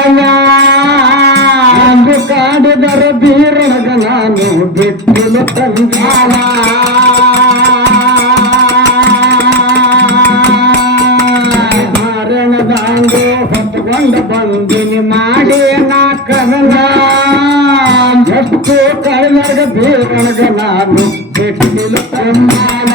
ಬಿಡಲಾನ ಅಂದು ಕಾಡಿದರ ಬೀರಗ ನಾನು ಬಿಟ್ಟಿಲು ತಂಗಾಲ ಹಾರಣದಾಂಡು ಹೊತ್ಕೊಂಡು ಬಂದಿನಿ ಮಾಡಿ ನಾ ಕದನ ಎಷ್ಟು ಕಳೆದರ್ಗ ಬೀರಗ ನಾನು ಬಿಟ್ಟಿಲು ತಂಗಾಲ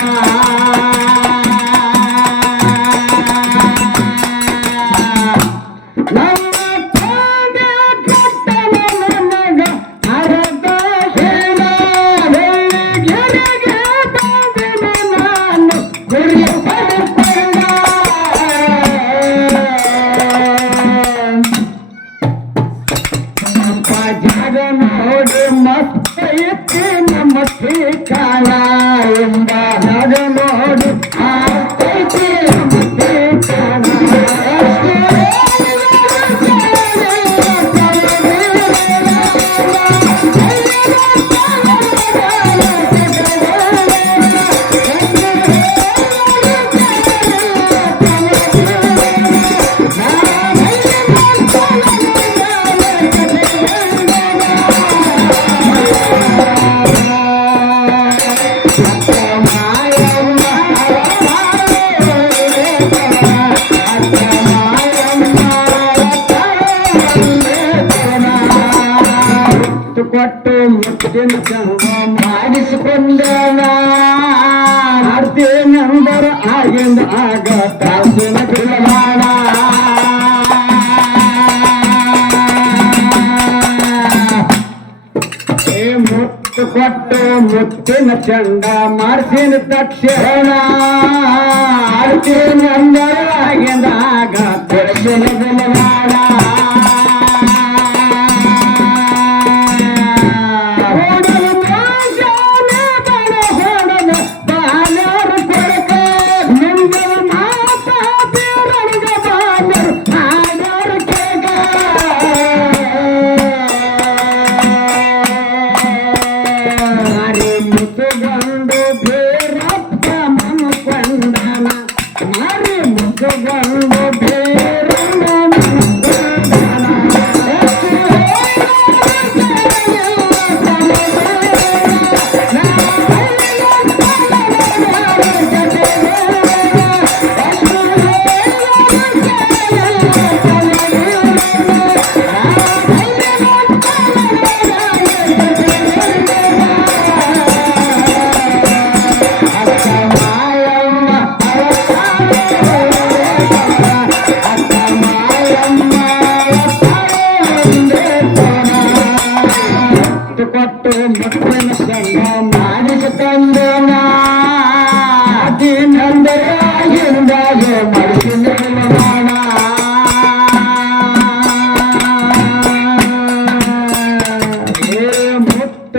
ಕೊಟ್ಟು ಮುಟ್ಟಿನ ಸಂಗ ಮಾಡಿಸಿಕೊಂಡನ ಆರ್ತಿ ನಂಬರ್ ಆಗಿಂದ ಆಗ ತಾಸಿನ ಬಿಡಲಾಣ ಮುತ್ತು ಕೊಟ್ಟು ಮುತ್ತಿನ ಚಂದ ಮಾಡಿಸಿನ ತಕ್ಷಣ ಆರ್ತಿ ನಂಬರ್ ಆಗಿಂದ ಆಗ ತಾಸಿನ ಬಿಡಲಾಣ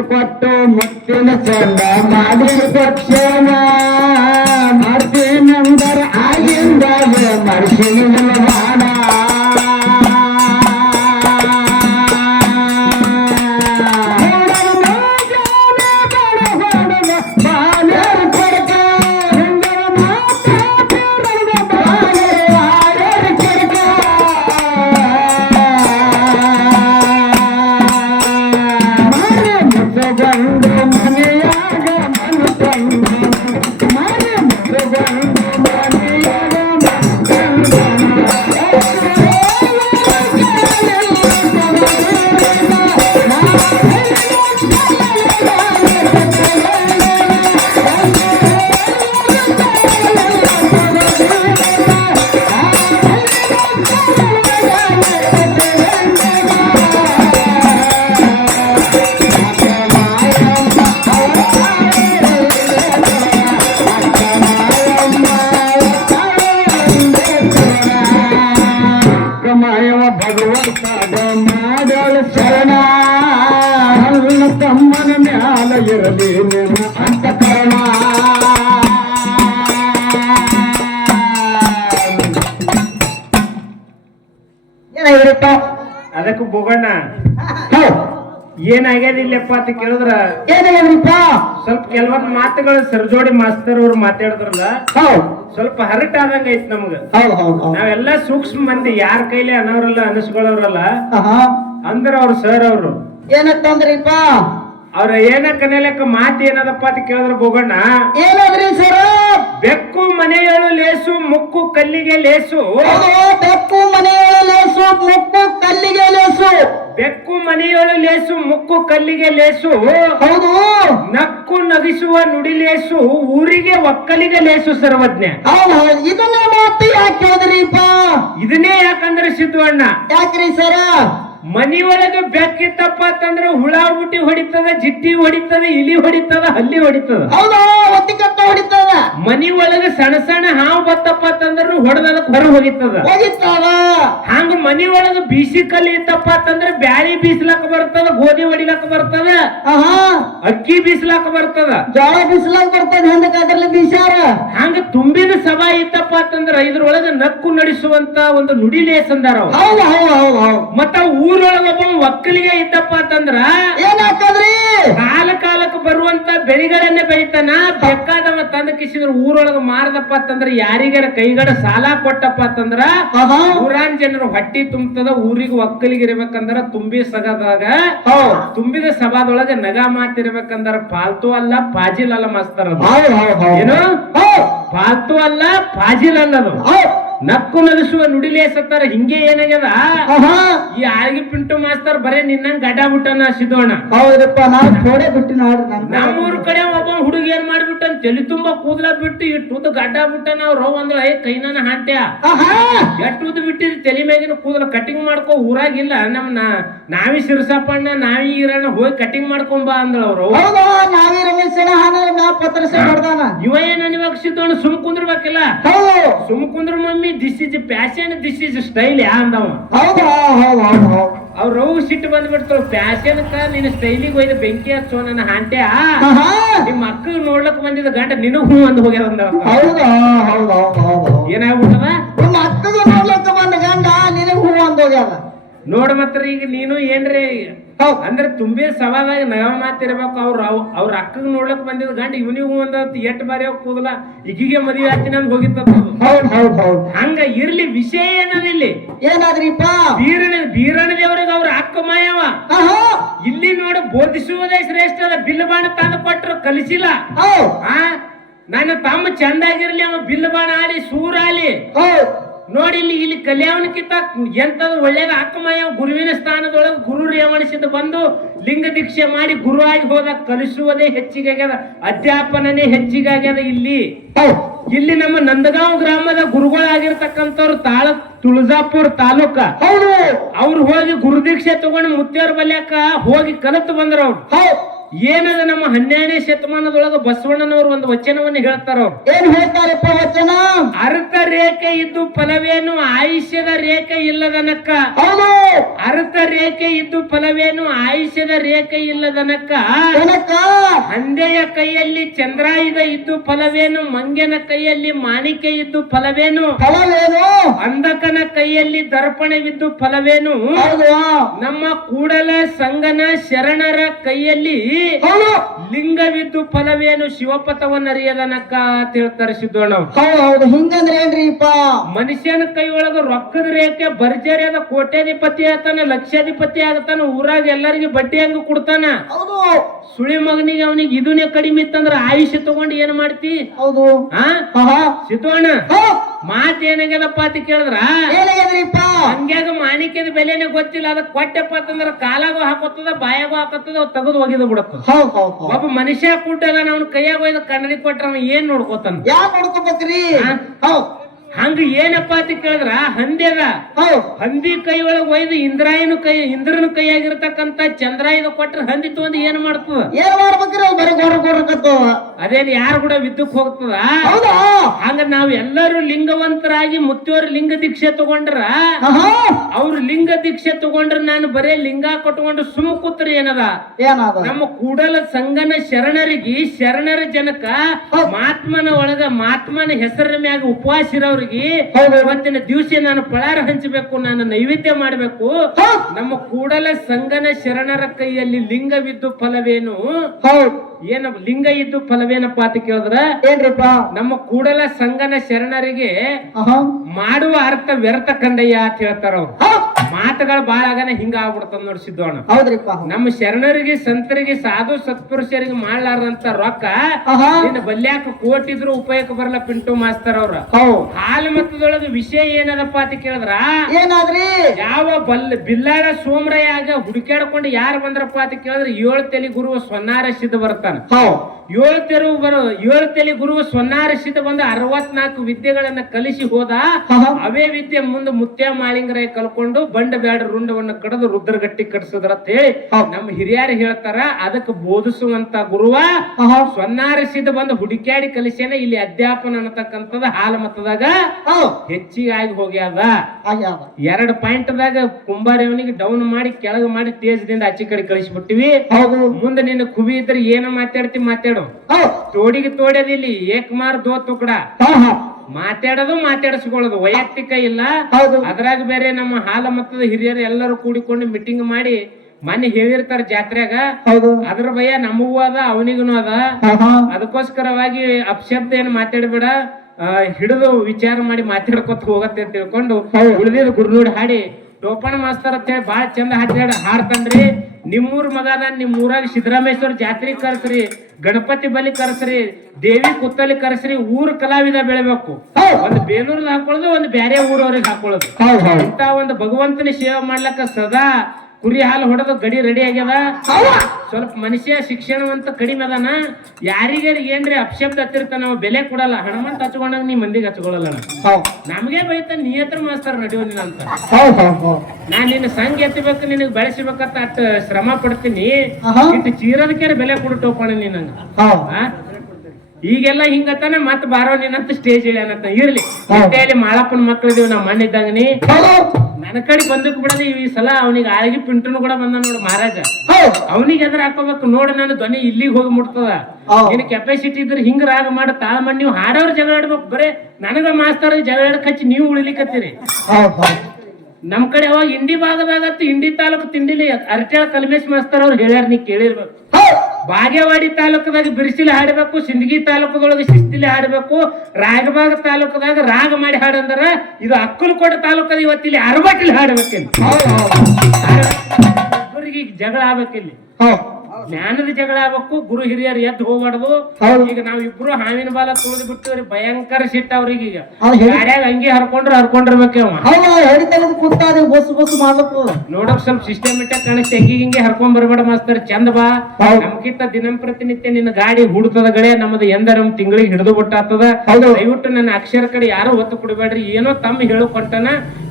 ಕೊಟ್ಟು ಮುತ್ತಿನ ಚಂದ ಮಾಡಿದ ತಕ್ಷಣ ಮಾಡ್ತೀನಂದರ ಆಗಿಂದಾಗ ಮನುಷ್ಯನ ಬಾಣ ಮಾಡಲು ಶರಣ ತಮ್ಮನ ಮ್ಯಾಲ ಇರಲಿ ನಿಮ್ಮ ಅಂತಃಕರಣ ಏನಾಗಿರಪ್ಪ ಅದಕ್ಕೂ ಬೋಗಣ್ಣ ಏನಾಗ್ಯದ ಇಲ್ಲಪ್ಪ ಅಂತ ಕೇಳಿದ್ರ ಏನಾಗ್ಯದ್ರಿಪ್ಪ ಸ್ವಲ್ಪ ಕೆಲವೊಂದು ಮಾತುಗಳು ಸರ್ಜೋಡಿ ಮಾಸ್ತರ್ ಅವ್ರು ಮಾತಾಡಿದ್ರಲ್ಲ ಸ್ವಲ್ಪ ಹರಟ್ ಆದಂಗ ಐತ್ ನಮ್ಗ. ಹೌದು ಹೌದು ಹೌದು ನಾವೆಲ್ಲ ಸೂಕ್ಷ್ಮ ಮಂದಿ, ಯಾರ ಕೈಲಿ ಅನ್ನೋರಲ್ಲ ಅನಿಸ್ಕೊಳ್ಳೋರಲ್ಲ. ಆಹಾ ಅಂದ್ರ ಅವ್ರು ಸರ್ ಅವ್ರು ಏನಂತಂದ್ರಿಪ್ಪ? ಅವ್ರ ಏನ ಕನೆಲೆಕ್ಕ ಮಾತು ಏನದಪ್ಪ ಅಂತ ಕೇಳಿದ್ರ ಬೋಗಣ್ಣ, ಏನಾದ್ರಿ ಸರ? ಬೆಕ್ಕು ಮನೆಯಳು ಲೇಸು ಮುಕ್ಕು ಕಲ್ಲಿಗೆ ಲೇಸು. ಹೌದು, ಬೆಕ್ಕು ಮನೆಯೊಳ ಲೇಸು ಮುಕ್ಕು ಕಲ್ಲಿಗೆ ಲೇಸು. ಬೆಕ್ಕು ಮನೆಯೊಳು ಲೇಸು ಮುಕ್ಕು ಕಲ್ಲಿಗೆ ಲೇಸು. ಹೌದು, ನಕ್ಕು ನಗಿಸುವ ನುಡಿಲೇಸು ಊರಿಗೆ ಒಕ್ಕಲಿಗೆ ಲೇಸು ಸರ್ವಜ್ಞ. ಹೌದು ಹೌದು ಇದನ್ನೇ ಮಾತು ಯಾಕೆ ಹೇಳಿದ್ರಿಪ್ಪ? ಇದನ್ನೇ ಯಾಕಂದ್ರೆ ಸಿದ್ಧವಣ್ಣ, ಯಾಕ್ರಿ ಸರ? ಮನಿಯೊಳಗೆ ಬೆಕ್ಕಿತ್ತಪ್ಪ ಅಂತಂದ್ರೆ ಹುಳ ಬುಟ್ಟಿ ಹೊಡಿತದ, ಜಿಟ್ಟಿ ಹೊಡಿತದ, ಇಲಿ ಹೊಡಿತದ, ಹಲ್ಲಿ ಹೊಡಿತದ. ಹೌದು, ಒತ್ತಿ ಕಟ್ಟ ಹೊಡಿತದ. ಮನಿ ಒಳಗೆ ಸಣ್ಣ ಸಣ್ಣ ಹಾವು ಬತ್ತಪ್ಪ ಅಂತಂದ್ರೆ ಹೊಡೆದದಕ್ಕೆ ಹೊರ ಹೋಗಿತ್ತದ. ಹೋಗಿತ್ತದ. ಹಂಗ ಮನಿ ಒಳಗ ಬೀಸಿ ಕಲ್ಲಿ ಇತ್ತಪ್ಪ ಅಂತಂದ್ರೆ ಬ್ಯಾಳಿ ಬೀಸ್ಲಾಕ ಬರ್ತದ, ಗೋಧಿ ಹೊಡಿಲಾಕ ಬರ್ತದ, ಆಹಾ ಅಕ್ಕಿ ಬೀಸ್ಲಾಕ ಬರ್ತದ, ಜೋಳ ಬಿಸಿಲಾಗ ಬರ್ತದ, ಹಿಂದಕ್ಕೆ ಅದ್ರಲ್ಲಿ ಬೀಸಾರ. ಹಂಗ ತುಂಬಿದ ಸಭಾ ಇತ್ತಪ್ಪ ಅಂತಂದ್ರ ಇದ್ರೊಳಗ ನಕ್ಕು ನಡೆಸುವಂತ ಒಂದು ನುಡಿಲೇಸ್ ಅಂದಾರ ಅವ್ರು. ಹೌದು ಹೌದು ಹೌದು ಹೌದು ಮತ್ತ ಊರೊಳಗ ಒಬ್ಬ ಒಕ್ಕಲಿಗೆ ಇದ್ದಪ್ಪ ಅಂತಂದ್ರ ಏನ್ ಹಾಕದ್ರಿ? ಕಾಲಕ್ಕೆ ಬರುವಂತ ಬೆಳೆಗಳನ್ನ ಬೆಳಿತಾನ. ಬೇಕಾದವ ತಂದ ಕಿಸಿದ್ರ ಊರೊಳಗ ಮಾರದಪ್ಪ ಅಂತಂದ್ರ ಯಾರಿಗಾರ ಕೈಗಡ ಸಾಲ ಕೊಟ್ಟಪ್ಪ ಅಂತಂದ್ರ ಆಹಾ ಊರಾನ್ ಜನರು ಹೊಟ್ಟಿ ತುಂಬತದ. ಊರಿಗೆ ಒಕ್ಕಲಿಗೆ ಇರ್ಬೇಕಂದ್ರ ತುಂಬಿ ಸಗದಾಗ ಹೌದು ತುಂಬಿದ ಸಭಾದೊಳಗ ನಗ ಮಾತಿರ್ಬೇಕಂದ್ರ ಪಾಲ್ತು ಅಲ್ಲ ಪಾಜಿಲ್ ಅಲ್ಲ ಮಾಸ್ತರ. ಹೌದು ಹೌದು ಹೌದು ಏನು ಹೌದು ಪಾಲ್ತು ಅಲ್ಲ ಪಾಜಿಲ್ ಅಲ್ಲದು. ಹೌದು ನಕ್ಕು ನಗಿಸುವ ನುಡಿಲೇಸತ್ತಾರ. ಹಿಂಗೆ ಏನಾಗ್ಯದ, ಆಹಾ ಈ ಆಳ್ಗಿ ಪಿಂಟು ಮಾಸ್ತರ್ ಬರೇ ನಿನ್ನಂಗ್ ಗಡ್ಡ ಬಿಟ್ಟನ ಸಿದ್ದೋಣ. ಹೌದ್ರಪ್ಪ, ನಾವು ಥೋಡೆ ಬಿಟ್ಟು ನೋಡ್ರಿ. ನಮ್ಮೂರ್ ಕಡೆ ಒಬ್ಬ ಹುಡುಗ ಏನ್ ಮಾಡ್ಬಿಟ್ಟನ್, ತಲೆ ತುಂಬಾ ಕೂದಲ ಬಿಟ್ಟು ಇಟ್ಟುದ ಗಡ್ಡ ಬಿಟ್ಟನ. ಅವ್ರು ಅಂದ್ರ ಕೈನ ಹಾಂಟ್ಯ ಆಹಾ ಎಟ್ಟುದ್ ಬಿಟ್ಟಿದ್ ತಲೆ ಮ್ಯಾಗಿನ ಕೂದಲ ಕಟಿಂಗ್ ಮಾಡ್ಕೊ. ಊರಾಗಿಲ್ಲ ನಾವಿ ಸಿರ್ಸಪ್ಪಣ್ಣ ನಾವಿ ಈರಣ್ಣ ಹೋಗಿ ಕಟಿಂಗ್ ಮಾಡ್ಕೊಂಬ ಅಂದ್ರ ಅವ್ರು. ಹೌದು, ನಾವೇ ರಮೇಶನ ಹಾನ ನಾ ಪತ್ರಸೆ ಹೊಡ್ದಾನ. ಇವ ಏನ್ ಅನಿವಾಗ ಸಿದ್ದೋಣ, ಸುಮ್ ಕುಂದ್ರಬೇಕಿಲ್ಲ. ಹೌದು ಸುಮ್ ಕುಂದ್ರ mummy, this is fashion, this is style ಯಾ ಅಂದವ. ಹೌದು ಹೌದು ಹೌದು ಹೌದು ಅವ್ರ ಸಿಟ್ಟು ಬಂದ್ಬಿಡ್ತಾವ. ಫ್ಯಾಷನ್ ನಿನ್ನ ಸ್ಟೈಲಿಗೆ ಒಯ್ದ ಬೆಂಕಿ ಹಚ್ಚೋ ನನ್ನ ಹಾಂಟ್ಯ. ಆಹಾ ನಿಮ್ ಮಕ್ಕಳು ನೋಡ್ಲಕ್ ಬಂದಿದ್ದ ಗಂಟ ನಿನಗೂ ಒಂದು ಹೋಗ್ಯಾರ ಅಂದ. ಹೌದು ಹೌದು ಹೌದು ಹೌದು ಏನಾಗ್ಬಿಟ್ಟದ, ನಿಮ್ಮ ಅಕ್ಕಗ ನೋಡ್ಲಕ್ಕ ಬಂದ ಗಂಡ ನಿನಗ ಹೂ ಅಂದೋಗ್ಯಾದ. ನೋಡ್ ಮಾತ್ರ ಈಗ ನೀನು ಏನ್ರಿ ಹೌದು ಅಂದ್ರೆ ತುಂಬಿ ಸವಾಲಾಗ ನಗ ಮಾತಿರ್ಬೇಕು. ಅವ್ರ ಅಕ್ಕಗ್ ನೋಡ್ಲಕ್ ಬಂದಿದ್ ಗಂಡ ಇವನಿಗೂ ಒಂದ ಎಟ್ ಬಾರಿ ಕೂದಲ ಈಗಿಗೆ ಮದುವೆ ಆಗ್ತೀನಿ ಅಂತ ಹೋಗಿತ್ತ. ಹೌದು ಹೌದು ಹೌದು ಹಂಗ ಇರ್ಲಿ, ವಿಷಯ ಏನದಿಲ್ಲಿ, ಏನಾದ್ರಿಪ್ಪ? ಬೀರಣ ದೇವ್ರಿಗೆ ಅವ್ರ ಅಕ್ಕ ಮಾಯವ. ಆಹಾ ಇಲ್ಲಿ ನೋಡು, ಬೋಧಿಸುವುದೇ ಶ್ರೇಷ್ಠ ಅದ. ಬಿಲ್ ಬಾಣ ತಂದು ಕೊಟ್ರು ಕಲಿಸಿಲ್ಲ. ಹೌದು ಆ ನನ್ನ ತಮ್ಮ ಚಂದಾಗಿರ್ಲಿ, ಅವ ಬಿಲ್ ಬಾಣ ಆಡಿ ಸೂರಾಲಿ ಹೌದು ನೋಡಿ. ಇಲ್ಲಿ ಕಲ್ಯಾಣಕ್ಕಿಂತ ಎಂತದ ಒಳ್ಳೇದ. ಅಕ್ಕಮಯ ಗುರುವಿನ ಸ್ಥಾನದೊಳಗೆ ಗುರು ರೇವಣಿಸಿದ ಬಂದು ಲಿಂಗ ದೀಕ್ಷೆ ಮಾಡಿ ಗುರು ಆಗಿ ಹೋದ. ಕಲಿಸುವುದೇ ಹೆಚ್ಚಿಗೆ ಆಗ್ಯದ, ಅಧ್ಯಾಪನನೇ ಹೆಚ್ಚಿಗೆ ಆಗ್ಯದ. ಇಲ್ಲಿ ನಮ್ಮ ನಂದಗಾಂವ್ ಗ್ರಾಮದ ಗುರುಗಳಾಗಿರ್ತಕ್ಕಂಥವ್ರು ತುಳಜಾಪುರ ತಾಲೂಕ ಹೌದು ಅವ್ರು ಹೋಗಿ ಗುರು ದೀಕ್ಷೆ ತಗೊಂಡು ಮುತ್ಯಾರ ಬಲ್ಯಾಕ ಹೋಗಿ ಕಲತು ಬಂದ್ರ. ಅವ್ರು ಏನದ, ನಮ್ಮ 12ನೇ ಶತಮಾನದೊಳಗ ಬಸವಣ್ಣನವರು ಒಂದು ವಚನವನ್ನು ಹೇಳ್ತಾರ. ಅವ್ರು ಏನ್ ಹೇಳ್ತಾರಪ್ಪ ವಚನ? ಅರ್ಥ ರೇಖೆ ಇದ್ದು ಫಲವೇನು, ಆಯುಷ್ಯದ ರೇಖೆ ಇಲ್ಲದನಕ್ಕ. ಹೌದು, ಅರ್ಥ ರೇಖೆ ಇದ್ದು ಫಲವೇನು, ಆಯುಷ್ಯದ ರೇಖೆ ಇಲ್ಲದನಕ್ಕ. ಹಂದೆಯ ಕೈಯಲ್ಲಿ ಚಂದ್ರಾಯುಧ ಇದ್ದು ಫಲವೇನು, ಮಂಗ್ಯನ ಕೈಯಲ್ಲಿ ಮಾಣಿಕೆ ಇದ್ದು ಫಲವೇನು, ಅಂಧಕನ ಕೈಯಲ್ಲಿ ದರ್ಪಣವಿದ್ದು ಫಲವೇನು. ನಮ್ಮ ಕೂಡಲ ಸಂಗನ ಶರಣರ ಕೈಯಲ್ಲಿ ಲಿಂಗವಿದ್ದು ಫಲವೇನು, ಶಿವಪಥವನ್ನರಿಯದನಕ್ಕ ಅಂತ ಹೇಳ್ತಾರೆ ಸಿದ್ದೋಣ. ಹೌದು, ಹಿಂಗಂದ್ರೆ ಏನ್ರಿಪ್ಪ? ಮನುಷ್ಯನ ಕೈ ಒಳಗ ರೊಕ್ಕದ ರೇಖೆ ಭರ್ಜರಿ ಅದ. ಕೋಟ್ಯಾಧಿಪತಿ ಆಗ್ತಾನ, ಲಕ್ಷಾಧಿಪತಿ ಆಗ್ತಾನ, ಊರಾಗ ಎಲ್ಲರಿಗೂ ಬಡ್ಡಿ ಹಂಗ ಕೊಡ್ತಾನ. ಹೌದು, ಸುಳಿ ಮಗನಿಗೆ ಅವನಿಗೆ ಇದನ್ನೇ ಕಡಿಮೆ ಇತ್ತಂದ್ರ ಆಯುಷ್ಯ ತಗೊಂಡು ಏನ್ ಮಾಡ್ತಿ? ಹೌದು ಸಿದ್ದೋಣ ಮಾತ್ ಏನಾಗ್ಯದಪ್ಪ ಅಂತ ಕೇಳಿದ್ರ, ಹಂಗ್ಯಾಗ ಮಾಣಿಕ್ಯದ ಬೆಲೆನೇ ಗೊತ್ತಿಲ್ಲ. ಅದಕ್ಕೆ ಕೊಟ್ಟೆಪ್ಪ ಅಂತಂದ್ರ ಕಾಲಾಗೂ ಹಾಕೋತದ, ಬಾಯಾಗೂ ಹಾಕೋತದ, ತೆಗೆದು ಒಗಿದು ಬಿಡತ್ತ. ಒಬ್ಬ ಮನುಷ್ಯ ಕುಟ್ಟದ, ಅವ್ನ ಕೈಯಾಗ ಒಯ್ದ ಕನ್ನಡಿ ಕೊಟ್ರ ಅವ ಏನ್ ನೋಡ್ಕೋತಾನ? ಹಂಗ ಏನಪ್ಪ ಅಂತ ಕೇಳಿದ್ರ, ಹಂದಿ ಅದ. ಹಂದಿ ಕೈ ಒಳಗ ಒಯ್ದು ಇಂದ್ರನ ಕೈಯಾಗಿರ್ತಕ್ಕಂತ ಚಂದ್ರಾಯುಧ ಕೊಟ್ರ ಹಂದಿ ತಗೊಂಡು ಏನ್ ಮಾಡ್ತದ? ಅದೇನ್ ಯಾರು ಕೂಡ ವಿದ್ಯುಕ್ ಹೋಗ್ತದ? ಹಂಗ ನಾವ್ ಎಲ್ಲರೂ ಲಿಂಗವಂತರಾಗಿ ಮುತ್ತಿಯವ್ರ ಲಿಂಗ ದೀಕ್ಷೆ ತಗೊಂಡ್ರ, ಅವ್ರ ಲಿಂಗ ದೀಕ್ಷೆ ತಗೊಂಡ್ರ ನಾನು ಬರೇ ಲಿಂಗ ಕೊಟ್ಕೊಂಡು ಸುಮ್ಮ ಕೂತ್ರ ಏನದ? ನಮ್ಮ ಕೂಡಲ ಸಂಗನ ಶರಣರಿಗೆ, ಶರಣರ ಜನಕ ಮಾತ್ಮನ ಒಳಗ ಮಾತ್ಮನ ಹೆಸರಿನ ಮ್ಯಾಗ ಉಪವಾಸ ಇರೋರಿಗೆ ಇವತ್ತಿನ ದಿವಸ ನಾನು ಪಳಾರ ಹಂಚಬೇಕು, ನಾನು ನೈವೇದ್ಯ ಮಾಡಬೇಕು. ನಮ್ಮ ಕೂಡಲ ಸಂಗನ ಶರಣರ ಕೈಯಲ್ಲಿ ಲಿಂಗವಿದ್ದು ಫಲವೇನು, ಏನ ಲಿಂಗ ಇದ್ದು ಫಲವೇನಪ್ಪ ಅಂತ ಕೇಳಿದ್ರ ಏನ್ರಿಪ್ಪ ನಮ್ಮ ಕೂಡಲ ಸಂಗನ ಶರಣರಿಗೆ ಆಹಾ ಮಾಡುವ ಅರ್ಥ ವ್ಯರ್ಥ ಕಂಡಯ್ಯ ಅಂತ ಹೇಳ್ತಾರ ಅವ್ರು. ಹಾ, ಮಾತುಗಳು ಬಾಳ ಆಗನ ಹಿಂಗ ಆಗ್ಬಿಡ್ತದ ನೋಡಿ ಸಿದ್ದೋಣ. ಹೌದ್ರಿಪ್ಪ ನಮ್ಮ ಶರಣರಿಗೆ ಸಂತರಿಗೆ ಸಾಧು ಸತ್ಪುರುಷರಿಗೆ ಮಾಡ್ಲಾರಂತ ರೊಕ್ಕ ಆಹಾ ನಿನ್ನ ಬಲ್ಯಾಕ ಕೋಟಿದ್ರು ಉಪಯೋಗ ಬರಲ್ಲ ಪಿಂಟು ಮಾಸ್ತರ್ ಅವ್ರ. ಹೌದ್ ಹಾಲು ಮತದೊಳಗ ವಿಷಯ ಏನದಪ್ಪ ಅಂತ ಕೇಳಿದ್ರ ಏನಾದ್ರಿ ಯಾವ ಬಿಲ್ಲಾಡ ಸೋಮರಯ್ಯಾಗ ಹುಡುಕಾಡ್ಕೊಂಡು ಯಾರು ಬಂದ್ರಪ್ಪ ಅಂತ ಕೇಳಿದ್ರೆ 7 ತಲೆ ಗುರು ಸ್ವನ್ನಾರ ಸಿದ್ಧ ಬರ್ತಾನ. ಹೌದ್ 7 ತಲೆ ಗುರು ಸ್ವನ್ನಾರ ಸಿದ್ಧ ಬಂದ 64 ವಿದ್ಯೆಗಳನ್ನ ಕಲಿಸಿ ಹೋದ. ಆಹಾ ಅವೇ ವಿದ್ಯೆ ಮುಂದೆ ಮುತ್ಯ ಮಾಳಿಂಗರಾಯ ಕಲ್ಕೊಂಡು ಬಂಡ ಬ್ಯಾಡ ರುಂಡವನ್ನ ಕಡದು ರುದ್ರಗಟ್ಟಿ ಕಟ್ಸಿದ್ರ ಅಂತ ಹೇಳಿ ಹೌದ್ ನಮ್ಮ ಹಿರಿಯರು ಹೇಳ್ತಾರ. ಅದಕ್ಕೆ ಬೋಧಿಸುವಂತ ಗುರುವ ಆಹಾ ಸ್ವನ್ನಾರ ಸಿದ್ಧ ಬಂದು ಹುಡುಕ್ಯಾಡಿ ಕಲಿಸ್ಯಾನ. ಇಲ್ಲಿ ಅಧ್ಯಾಪನ ಅನ್ನತಕ್ಕಂಥದ್ದು ಹಾಲು ಮತದಾಗ ಹೌದ್ ಹೆಚ್ಚಿಗೆ ಆಗಿ ಹೋಗ್ಯಾದ. ಆಗ್ಯಾದ 2 ಪಾಯಿಂಟ್ದಾಗ ಕುಂಬಾರಿಯವನಿಗೆ ಡೌನ್ ಮಾಡಿ ಕೆಳಗೆ ಮಾಡಿ ತೇಜದಿಂದ ಆಚೆ ಕಡೆ ಕಳಿಸ್ಬಿಟ್ಟಿವಿ. ಹೌದು ಮುಂದೆ ನಿನ್ನ ಕುಬಿ ಇದ್ರೆ ಏನ ಮಾತಾಡ್ತಿ ಮಾತಾಡು. ಹೌದ್ ತೋಡಿಗೆ ತೋಡ್ಯದಿಲ್ಲಿ ಏಕಮಾರ್ ದೋ ತುಕಡ ಹಾ ಹಾ ಮಾತಾಡೋದು ಮಾತಾಡಿಸ್ಕೊಳ್ಳೋದು ವೈಯಕ್ತಿಕ ಇಲ್ಲ. ಹೌದು ಅದ್ರಾಗ ಬೇರೆ ನಮ್ಮ ಹಾಲ ಮತದ ಹಿರಿಯರು ಎಲ್ಲರೂ ಕೂಡಿಕೊಂಡು ಮೀಟಿಂಗ್ ಮಾಡಿ ಮನೆ ಹೇಳಿರ್ತಾರ ಜಾತ್ರೆಗ. ಹೌದು ಅದ್ರ ಭಯ ನಮಗೂ ಅದ ಅವನಿಗೂ ಅದ. ಆಹಾ ಅದಕ್ಕೋಸ್ಕರವಾಗಿ ಅಪಶಬ್ದ ಏನು ಮಾತಾಡ್ಬೇಡ, ಹಿಡಿದು ವಿಚಾರ ಮಾಡಿ ಮಾತಾಡ್ಕೊತ ಹೋಗತ್ತೆ ಅಂತ ತಿಳ್ಕೊಂಡು ಹೌದು. ಉಳಿದಿದ್ದು ಗುರುನೋಡಿ ಹಾಡಿ ಟೋಪಣ ಮಾಸ್ತರ್ ಅಂತ ಹೇಳಿ ಬಾಳ ಚಂದ ಹಾಡ್ತಾನ್ರಿ. ನಿಮ್ಮೂರ್ ಮಗ ನಿಮ್ ಊರಾಗ ಸಿದ್ದರಾಮೇಶ್ವರ ಜಾತ್ರೆ ಕರ್ಸ್ರಿ, ಗಣಪತಿ ಬಲಿ ಕರ್ಸ್ರಿ, ದೇವಿ ಕುತ್ತಲಿ ಕರ್ಸ್ರಿ, ಊರ್ ಕಲಾವಿದ ಬೆಳಿಬೇಕು. ಹೌದ್ ಒಂದು ಬೇಲೂರ್ದ ಹಾಕೊಳ್ಳೋದು, ಒಂದು ಬ್ಯಾರೆ ಊರವ್ರಿಗೆ ಹಾಕೊಳ್ಳೋದು. ಹೌದ್ ಹೌದ್ ಇಂತ ಒಂದು ಭಗವಂತನ ಸೇವೆ ಮಾಡ್ಲಕ್ಕ ಸದಾ ಕುರಿ ಹಾಲು ಹೊಡೆದು ಗಡಿ ರೆಡಿ ಆಗ್ಯದ. ಸ್ವಲ್ಪ ಮನುಷ್ಯ ಶಿಕ್ಷಣವಂತ ಕಡಿಮೆ ಅದಾನ. ಯಾರಿಗಾರ ಏನ್ರಿ ಅಪಶಬ್ದ ಹತ್ತಿರ್ತಾನ ನಾವು ಬೆಲೆ ಕೊಡಲ್ಲ. ಹನುಮಂತ ಹಚ್ಕೊಂಡಾಗ ನೀ ಮಂದಿಗೆ ಹಚ್ಕೊಳ್ಳಲ್ಲ. ಹೌದ್ ನಮ್ಗೆ ಬೈತ ನಿಯತ್ರ ಮಾಸ್ತರ್ ನಡೆಯೋದಿಲ್ಲ ಅಂತ. ಹೌದ್ ಹೌದ್ ಹೌದ್ ನಾನ್ ನಿನ್ನ ಸಂಘ ಎತ್ತಬೇಕು, ನಿನಗ್ ಬೆಳೆಸಬೇಕಂತ ಅಟ್ ಶ್ರಮ ಪಡ್ತೀನಿ. ಆಹಾ ಇಟ್ಟು ಚೀರದಕ್ಕೆ ಬೆಲೆ ಕೊಡು ಟೋಪಣ ನೀನಂಗ. ಹೌದ್ ಈಗೆಲ್ಲ ಹಿಂಗತ್ತಾನೆ ಮತ್ ಬಾರೋ ನೀನಂತ ಸ್ಟೇಜ್ ಇಳ್ಯಾನಂತ. ಇರ್ಲಿ ಅಲ್ಲಿ ಮಾಳಪ್ಪನ ಮಕ್ಳಿದೀವಿ ನಾವ್ ಮಣ್ಣಿದ್ದಂಗ. ನೀ ಹೌದ್ ನನ್ನ ಕಡೆ ಬಂದಕ್ ಬಿಡದ ಈ ಸಲ ಅವನಿಗೆ ಆಳಗಿ ಪಿಂಟುನು ಕೂಡ ಬಂದ ನೋಡು ಮಹಾರಾಜ. ಹೌದ್ ಅವನಿಗೆ ಎದ್ರ ಹಾಕೋಬೇಕು ನೋಡ. ನನ್ನ ಧ್ವನಿ ಇಲ್ಲಿಗೆ ಹೋಗಿ ಮುಟ್ತದ. ಹೌದ್ ನಿನ್ ಕೆಪಾಸಿಟಿ ಇದ್ರೆ ಹಿಂಗ ರಾಗ ಮಾಡ ತಾಳ ಮಾಡಿ ನೀವು ಹಾಡೋರು ಜಗಳ ಆಡ್ಬೇಕು. ಬರೇ ನನಗ ಮಾಸ್ತರ್ ಜಗಳ ಆಡಕ್ ಹಚ್ಚಿ ನೀವು ಉಳಿಲಿಕತ್ತೀರಿ. ಹೌದ್ ಹೌದ್ ನಮ್ ಕಡೆ ಅವಾಗ ಇಂಡಿ ಭಾಗದಾಗತ್ತು ಇಂಡಿ ತಾಲೂಕು ತಿಂಡಿಲಿ ಅರಟ್ಯಾಳ ಕಲ್ಮೇಶ್ ಮಾಸ್ತರ್ ಅವ್ರು ಹೇಳ್ಯಾರ, ನೀ ಕೇಳಿರ್ಬೇಕು. ಹೌದ್ ಬಾಗೇವಾಡಿ ತಾಲೂಕದಾಗ ಬಿರ್ಸಿಲಿ ಹಾಡಬೇಕು, ಸಿಂದಗಿ ತಾಲೂಕದೊಳಗೆ ಶಿಸ್ತಿಲಿ ಹಾಡಬೇಕು, ರಾಗಬಾಗ ತಾಲೂಕದಾಗ ರಾಗ ಮಾಡಿ ಹಾಡಂದ್ರ ಇದು ಅಕ್ಕಲಕೋಟೆ ತಾಲೂಕದ ಇವತ್ತಿಲ್ಲಿ ಅರಬಟ್ಟಿಲಿ ಹಾಡ್ಬೇಕಿಲ್ಲಿ. ಹೌದ್ ಹೌದ್ ಇಬ್ಬರಿಗೆ ಈಗ ಜಗಳ ಆಗ್ಬೇಕಿಲ್ಲಿ. ಹೌದ್ ಜ್ಞಾನದ ಜಗಳ ಆಗ್ಬೇಕು. ಗುರು ಹಿರಿಯರು ಎದ್ದು ಹೋಗ್ಬಾರ್ದು. ಹೌದು. ಈಗ ನಾವ್ ಇಬ್ರು ಹಾವಿನ ಬಾಲ ತುಳಿದು ಬಿಟ್ಟು ಭಯಂಕರ ಸಿಟ್ಟ ಅವ್ರಿಗೆ. ಈಗ ಹೌದ್ ಹೇಳಿ. ಗಾಡ್ಯಾಗ ಹಂಗೆ ಹರ್ಕೊಂಡಿರ್ಬೇಕ ಅವ. ಹೌದು ಹೇಳಿ ತೆಗೆದು ಕೂತಾನೆ ಬಸ್ ಬಸ್ ಮಾಡ್ಬೇಕು. ನೋಡಕ್ ಸ್ವಲ್ಪ ಸಿಸ್ಟಮೆಟಿಕ್ ಕಾಣಿಸ್ತೆ. ಹಿಂಗೆ ಹರ್ಕೊಂಡ್ ಬರ್ಬೇಡ ಮಾಸ್ತರ್, ಚಂದ ಬಾ. ಹೌದು. ನಮ್ಗಿಂತ ದಿನಂಪ್ರತಿನಿತ್ಯ ನಿನ್ನ ಗಾಡಿ ಹುಡ್ತದ ಗಳೆ. ನಮ್ದು ಎಂದರ ತಿಂಗಳಿಗೆ ಹಿಡಿದು ಬಿಟ್ಟಾತದ. ಹೌದು. ದಯವಿಟ್ಟು ನನ್ನ ಅಕ್ಷರ ಕಡೆ ಯಾರು ಒತ್ತು ಕೊಡಬೇಡ್ರಿ. ಏನೋ ತಮ್ಮ ಹೇಳು ಕೊಟ್ಟನ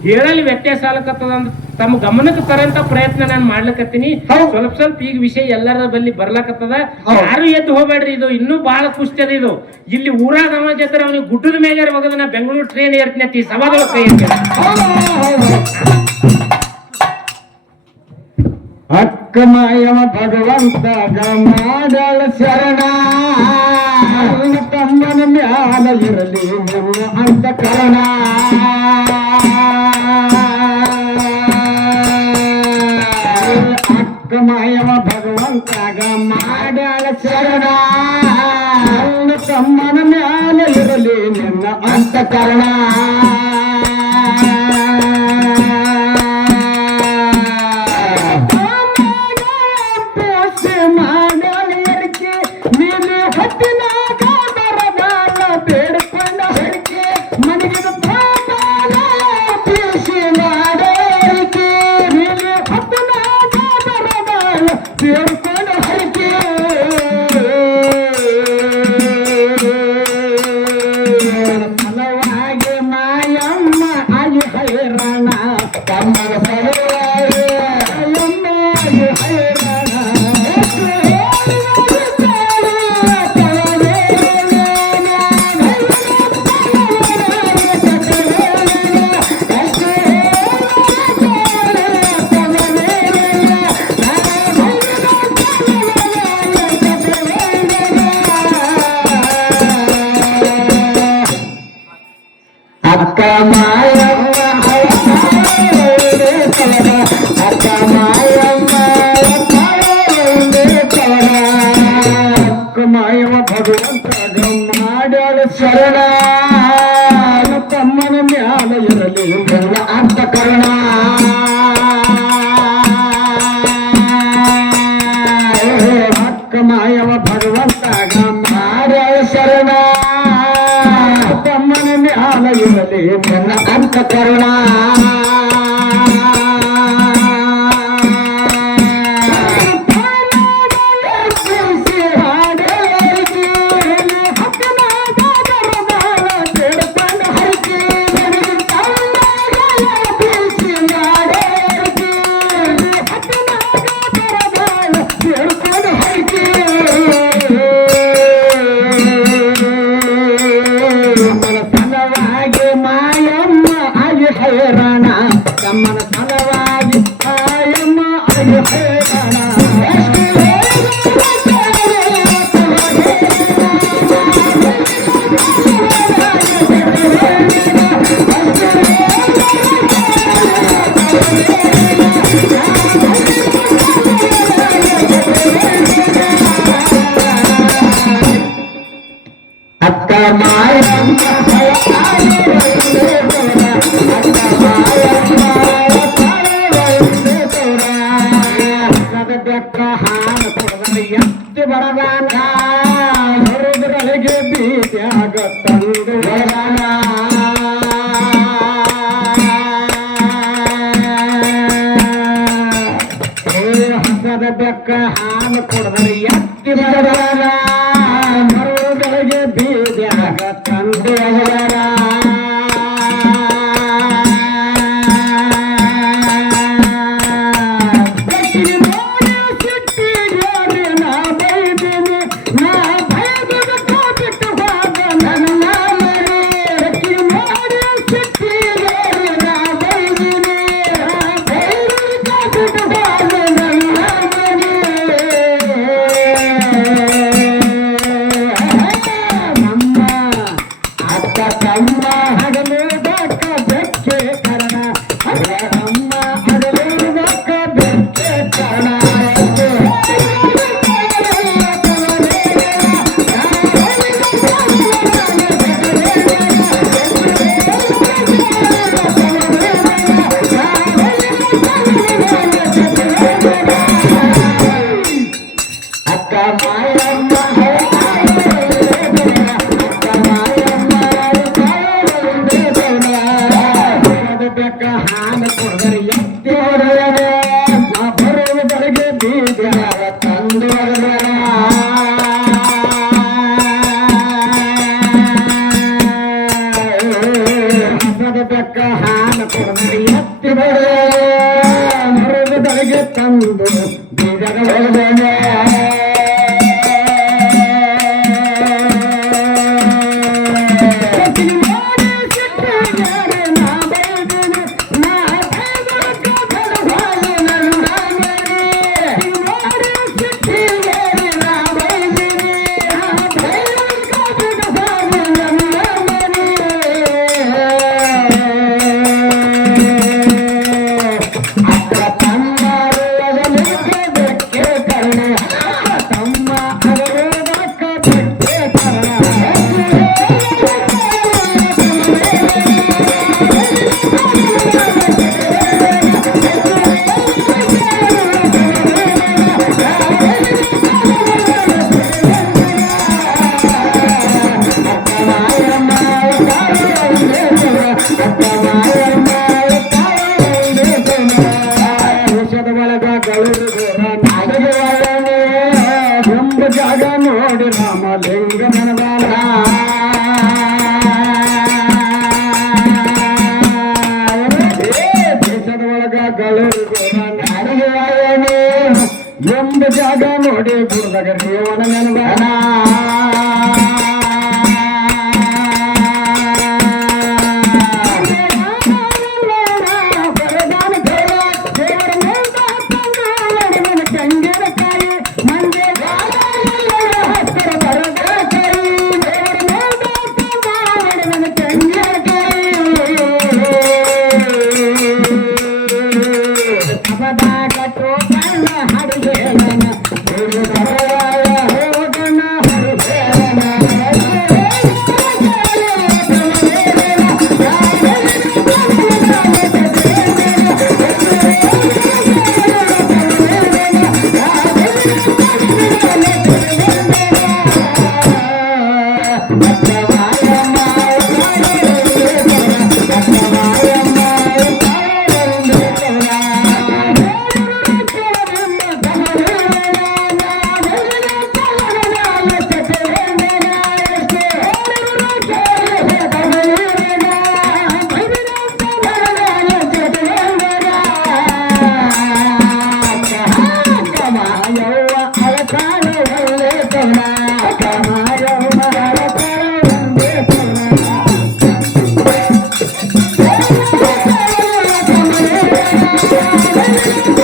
ಹೇಳಲಿ ವ್ಯತ್ಯಾಸ ಆಲಕತ್ತದ ಅಂತ ತಮ್ಮ ಗಮನಕ್ಕೆ ತರಂತ ಪ್ರಯತ್ನ ನಾನು ಮಾಡ್ಲಕತ್ತೀನಿ. ಹೌದು. ಸ್ವಲ್ಪ ಈಗ ವಿಷಯ ಎಲ್ಲರ ಬಲ್ಲಿ ಬರ್ಲಾಕತ್ತದ. ಹೌದು. ಯಾರು ಎದ್ದು ಹೋಗ್ಬೇಡ್ರಿ. ಇದು ಇನ್ನೂ ಬಹಳ ಕುಸ್ತಿ ಅದ. ಇದು ಇಲ್ಲಿ ಊರಾಗ ಅವ ಜತ್ರ ಅವನಿಗೆ ಗುಡ್ಡದ ಮೇಲೆ ಹೋಗದ ನಾ ಬೆಂಗಳೂರು ಟ್ರೈನ್ ಏರ್ತೀನಿ ಸಭಾದೊಳಗೆ ಕೈ ಎತ್ತಿದ. ಅಕ್ಕಮಯವ ಭಗವಂತ ಮಾಡಳ ಶರಣ ತಮ್ಮನ ಮ್ಯಾಲ ಇರಲಿ ನಿಮ್ಮ ಅಂತಃಕರಣ. ಅಕ್ಕಮಯವ ಭಗವಂತಾಗ ಮಾಡಳ ಶರಣ ತಮ್ಮನ ಮ್ಯಾಲ ಇರಲಿ ನಿಮ್ಮ ಅಂತಃಕರಣ. ಕರುಣ ತಮ್ಮನ ಸಲವಾಗಿ ಆಯಮ್ಮ ಆಗಿ ಹೇಳೋಣ ಅಕ್ಕ ಮಾಯಮ್ಮ ಎತ್ತಿ ಬರದಾನ ಹೊರದ್ರೊಳಗೆ ಬೀದ್ಯಾಗ ತಂದು ಬರದಾನ ಹಸದ ಬೆಕ್ಕ ಹಾಲು ಕೊಡದ್ರೆ ಎತ್ತಿ ಬರದಾನ ಹೊರದ್ರೊಳಗೆ ಬೀದ್ಯಾಗ ತಂದು ಬರದಾನ ತಂದು ಬೀಜದ ಜಾಗ ನೋಡಿ ರಾಮಲಿಂಗ ನನಗಾನ ದೇಶದ ಒಳಗ ಗಳೂರು ಎಂಬ ಜಾಗ ನೋಡಿ ಗುರುದಾಗ ದೇವನ ನನಗಾನ Bye.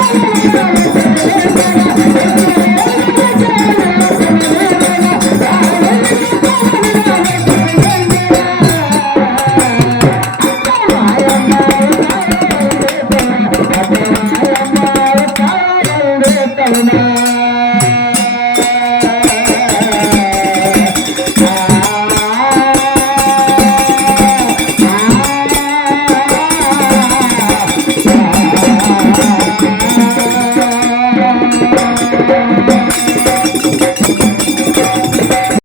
ಲಿಂಗ